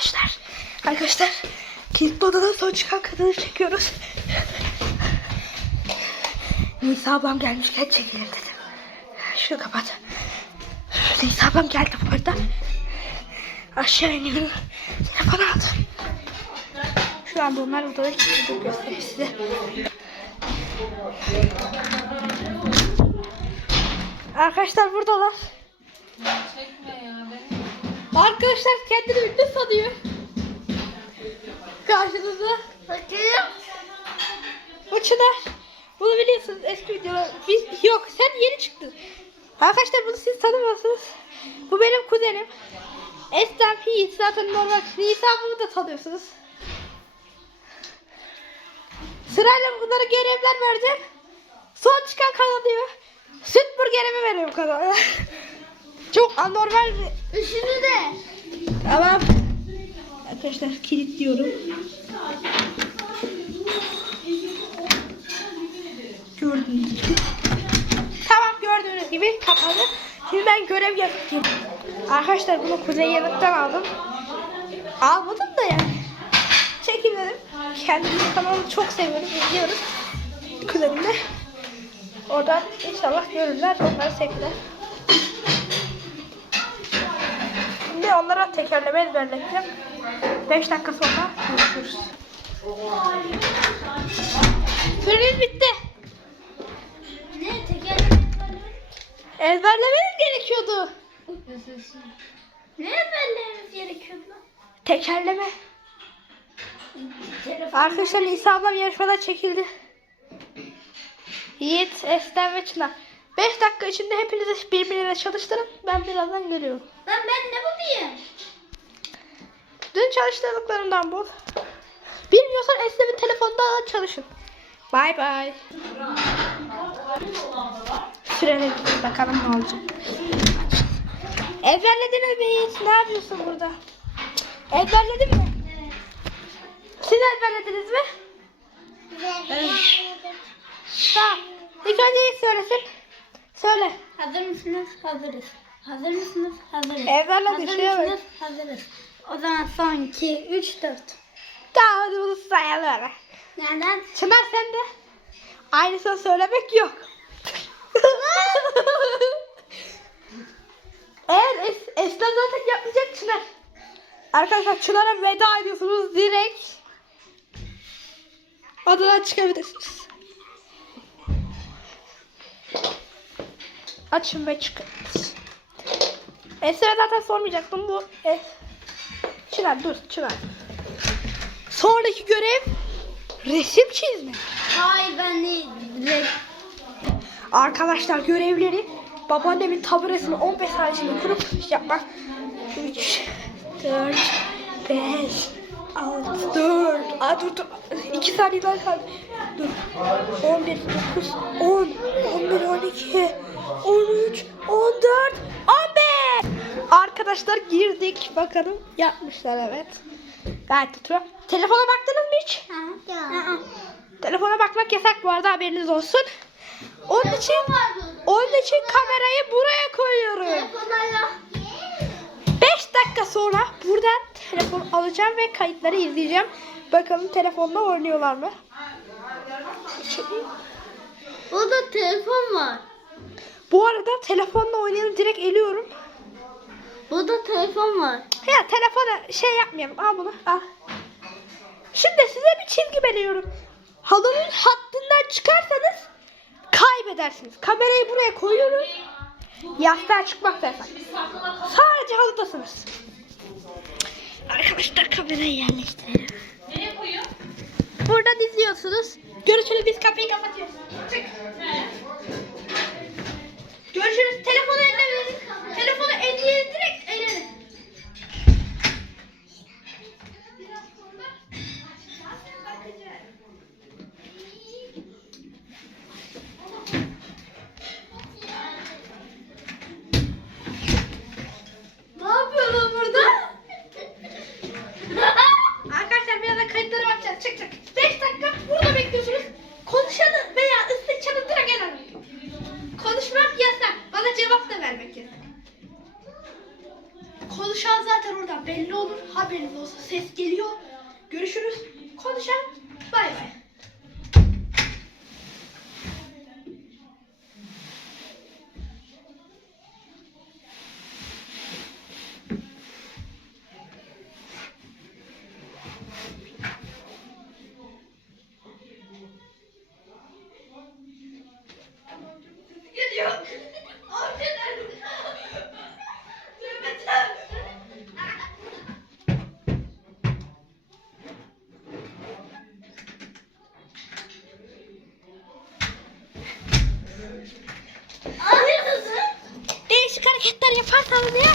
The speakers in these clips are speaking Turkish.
arkadaşlar. Arkadaşlar kilitli odadan son çıkan kadını çekiyoruz. Nisa ablam gelmişken çekilir dedim. Şunu kapat. Nisa ablam geldi bu arada. Aşağı iniyorum. Telefonu aldım. Şu anda onlar odada kilitli göstereyim size. Arkadaşlar buradalar. Çekme ya. Arkadaşlar kendini ünlü sanıyor. Karşınızda. Bakayım. Bu Çınar. Bunu biliyorsunuz eski videolar. Biz, yok sen yeni çıktın. Arkadaşlar bunu siz tanımıyorsunuz. Bu benim kuzenim. Estem Yiğit zaten normal. Nisa bunu da tanıyorsunuz. Sırayla bunlara görevler vereceğim. Son çıkan kazanıyor. Süt burgerimi veriyorum kazanıyor. Çok anormal bir Üçünü de. Tamam. Arkadaşlar kilitliyorum. Gördüğünüz gibi. Tamam gördüğünüz gibi kapalı. Şimdi ben görev yapayım. Arkadaşlar bunu Kuzey Yanık'tan aldım. Almadım da yani. Çekin dedim. Kendimiz kanalını çok seviyorum. izliyoruz. Kuzenimle. Oradan inşallah görürler. Onları sevgiler. Şimdi onlara tekerleme ezberleteceğim. 5 dakika sonra görüşürüz. Süreniz bitti. Ne tekerlek? Ezberlemeniz gerekiyordu. Ne efendim gerekiyordu? Tekerleme. Arkadaşlar Nisa ablam yarışmadan çekildi. Yiğit, Ester ve Çınar. 5 dakika içinde hepinizi birbirine çalıştırın. Ben birazdan geliyorum. Lan ben ne bulayım? Dün çalıştırdıklarımdan bul. Bilmiyorsan Eslem'in telefonunda çalışın. Bay bay. Sürene. Bakalım ne olacak. Ezberlediniz mi hiç? Ne yapıyorsun burada? Ezberledin mi? Siz ezberlediniz mi? Tamam. İlk önce ilk söylesin. Hazır mısınız? Hazırız. Hazır mısınız? Hazırız. Ezberle Hazır düşüyor. mısınız? Hazırız. O zaman son 2, 3, 4. Tamam hadi bunu sayalım. Nereden? Çınar sen de. Aynısını söylemek yok. Eğer es Esna zaten yapmayacak Çınar. Arkadaşlar Çınar'a veda ediyorsunuz direkt. Odadan çıkabilirsiniz. Açın ve çıkın. Esra zaten sormayacaktım bu. Es Çınar dur Çınar. Sonraki görev resim çizmek. Hayır ben değil. Arkadaşlar görevleri babaannemin taburesini 15 saniye içinde kurup yapmak. 3, 4, 5, 6, 4, Aa, dur dur. 2 saniye daha kaldı. Dur. 11, 9, 10, 11, 12, 13, 14, 15. Arkadaşlar girdik. Bakalım yapmışlar evet. Gayet tutuyor. Telefona baktınız mı hiç? Telefona bakmak yasak bu arada haberiniz olsun. Onun için onun için kamerayı buraya koyuyorum. Telefonlarla. 5 dakika sonra buradan telefon alacağım ve kayıtları izleyeceğim. Bakalım telefonda oynuyorlar mı? Burada telefon var. Bu arada telefonla oynayanı direkt eliyorum. Burada telefon var. Ya telefona şey yapmayalım. Al bunu al. Şimdi size bir çizgi veriyorum. Halının hattından çıkarsanız kaybedersiniz. Kamerayı buraya koyuyoruz. Yastığa çıkmak da yasak. Sadece halıdasınız. Arkadaşlar kamerayı yerleştirelim. Nereye koyuyor? Buradan izliyorsunuz. Görüşürüz biz kapıyı kapatıyoruz. Çık. Görüşürüz. Telefonu eline verin. Telefonu eleye direkt eline. Ne yapıyorsun burada? Arkadaşlar birazdan kayıtlara bakacağız. Çık çık. 5 dakika burada bekliyorsunuz. Konuşanı veya ıslıkçanı direkt el alın. Konuşmak yasak. Bana cevap da vermek. Konuşan zaten oradan. belli olur. Haberiniz olsun. Ses geliyor. Görüşürüz. Konuşalım. Bay bay. Değişik hareketler yaparsanız ya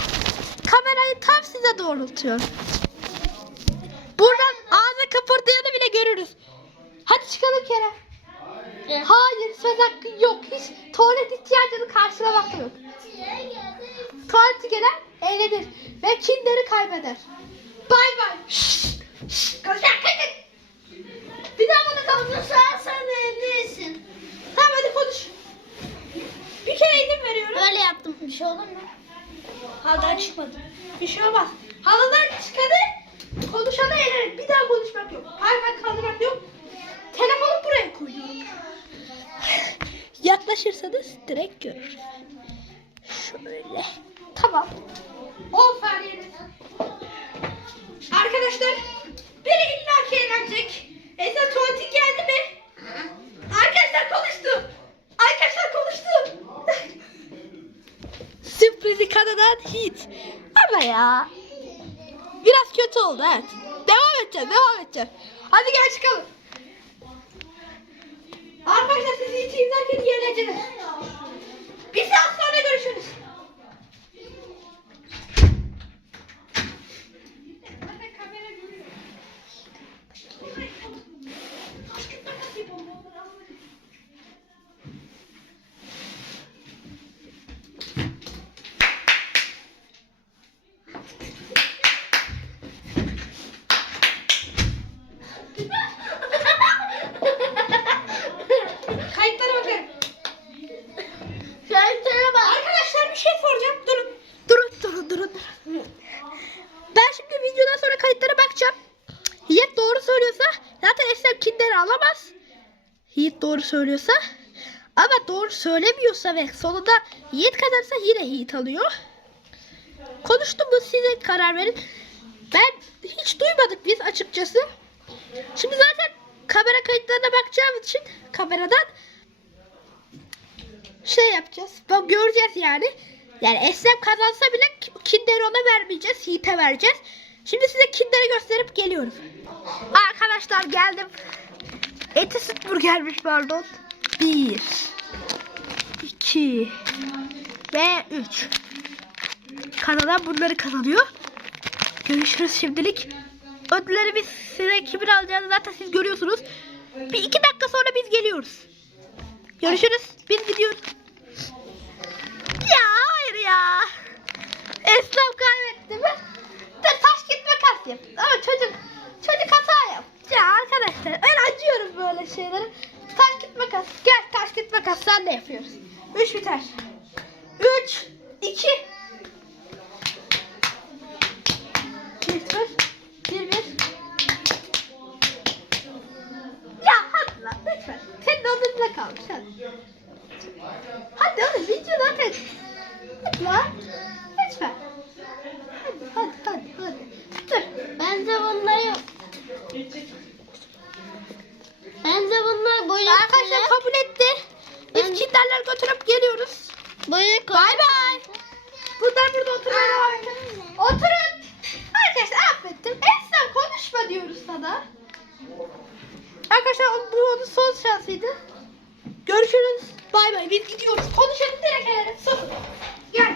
kamerayı tam size doğrultuyor. Buradan ağzı kıpırdayanı bile görürüz. Hadi çıkalım Kerem. Hayır söz hakkı yok. Hiç tuvalet ihtiyacını karşılamak yok. Tuvaleti gelen eğlenir ve kinleri kaybeder. Bay bay. Konuşan kaçın. Bir daha bana kalmıyorsa sen evlisin. Tamam hadi konuş. Bir kere izin veriyorum. Böyle yaptım. Bir şey olur mu? Haldan çıkmadı. Bir şey olmaz. Halıdan çıkadı. Konuşana eğlenir. Bir daha konuşmak yok. Parmak kaldırmak yok. Telefonu buraya koyuyorum. Yaklaşırsanız direkt görür. Şöyle. Tamam. 10 saniyeniz. Arkadaşlar biri illaki eğlenecek. Esra tuvaletin geldi mi? Arkadaşlar konuştu. Arkadaşlar konuştu. Sürprizi kanadan hiç. Ama ya. Biraz kötü oldu evet. Devam edeceğiz, devam edeceğiz. Hadi gel çıkalım. Arkadaşlar sizi hiç izlerken eğlenceler. Bir saat sonra görüşürüz. Kayıtlara bakın. Şarkılara bak. Arkadaşlar bir şey soracağım. Durun. Durun, durun, durun. durun. Ben şimdi videodan sonra kayıtlara bakacağım. Yiğit doğru söylüyorsa zaten Eslem Kinder'i alamaz. Yiğit doğru söylüyorsa. Ama doğru söylemiyorsa ve sonunda Yiğit kazanırsa yine Yiğit alıyor. Konuştum mu size karar verin. Ben hiç duymadık biz açıkçası. Şimdi zaten kamera kayıtlarına bakacağım için kameradan şey yapacağız. Bak göreceğiz yani. Yani Eslem kazansa bile Kinder'i ona vermeyeceğiz. Yiğit'e vereceğiz. Şimdi size Kinder'i gösterip geliyorum. Arkadaşlar geldim. Eti süt burgermiş pardon. Bir. iki Ve üç. Kazanan bunları kazanıyor. Görüşürüz şimdilik. Ödülleri biz size kimin alacağını zaten siz görüyorsunuz. Bir iki dakika sonra biz geliyoruz. Görüşürüz. Biz gidiyoruz. Ya hayır ya. Eslem kaybetti mi? Taş git makas yap. Ama çocuk çocuk. Ya arkadaşlar ben acıyorum böyle şeylere. Taş git makas. Gel taş git makas sen de yapıyoruz. Üç biter. Üç, iki. Bir sıfır. Bir bir. Ya hadi lan lütfen. Senin odunla kalmış hadi. Hadi oğlum video zaten. Hadi lan. Lütfen. Hadi hadi hadi hadi. Dur. Bence bunları Bence bunlar boya Arkadaşlar kabul etti. Biz Ben- kinderleri götürüp geliyoruz. boya Bay bay. Bunlar burada edin. Oturun. Arkadaşlar affettim. Eslem konuşma diyoruz sana. Arkadaşlar bu onun son şansıydı. Görüşürüz. Bay bay. Biz gidiyoruz. Konuşalım direkt hele. Sus. Gel.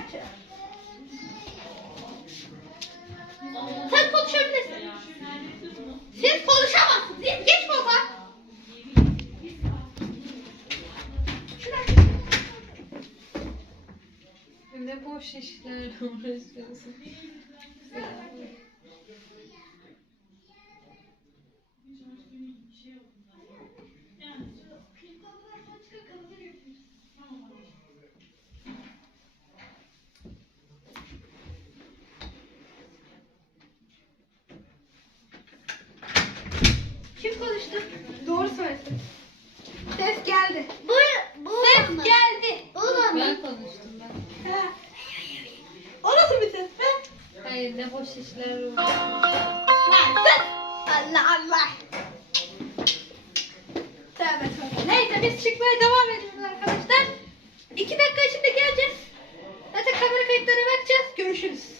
Sen konuşabilirsin. Siz konuşamazsınız. Geç baba. boş işlerle uğraşıyorsun. Kim konuştu? Doğru söylesin. Ses geldi. Bu, bu Ses geldi. Bu da mı? Ben konuştum ben. Ne boş işler var. Allah Allah. Tövbe tövbe. Neyse biz çıkmaya devam ediyoruz arkadaşlar. İki dakika içinde geleceğiz. Zaten kamera kayıtlarına bakacağız. Görüşürüz.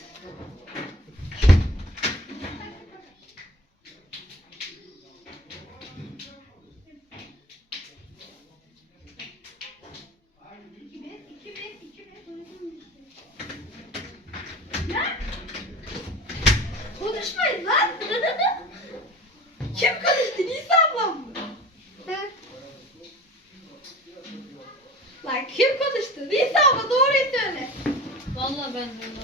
Amen.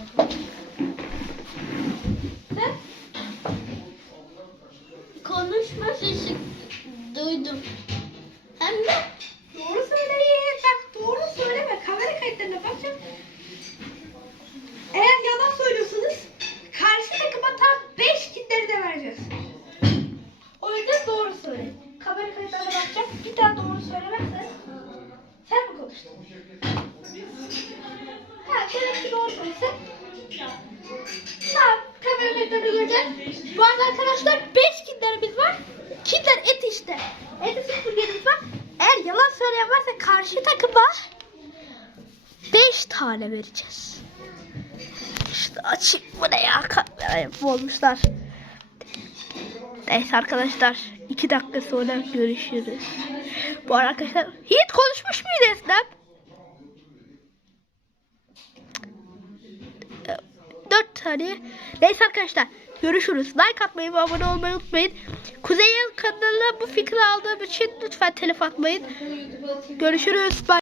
Karşı takıma 5 tane vereceğiz. İşte açık bu ne ya kamerayı bozmuşlar. Neyse arkadaşlar 2 dakika sonra görüşürüz. Bu arkadaşlar hiç konuşmuş muydu Eslem? 4 saniye. Neyse arkadaşlar görüşürüz. Like atmayı ve abone olmayı unutmayın. Kuzey'in kanalına bu fikri aldığım için lütfen telif atmayın. Görüşürüz. Bye.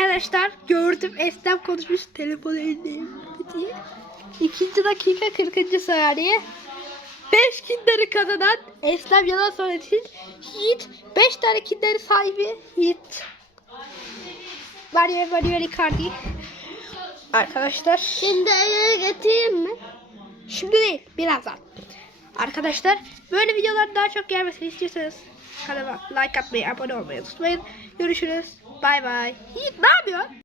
Arkadaşlar gördüm Eslem konuşmuş telefonu elindeyim diye. İkinci dakika 40. saniye. 5 kinleri kazanan Eslem yalan için Yiğit 5 tane kinleri sahibi Yiğit. Mario Mario Icardi. Arkadaşlar şimdi eve getireyim mi? şimdi değil birazdan. Arkadaşlar böyle videolar daha çok gelmesini istiyorsanız kanalıma like atmayı, abone olmayı unutmayın. Görüşürüz. Bay bay. Yiğit ne yapıyorsun?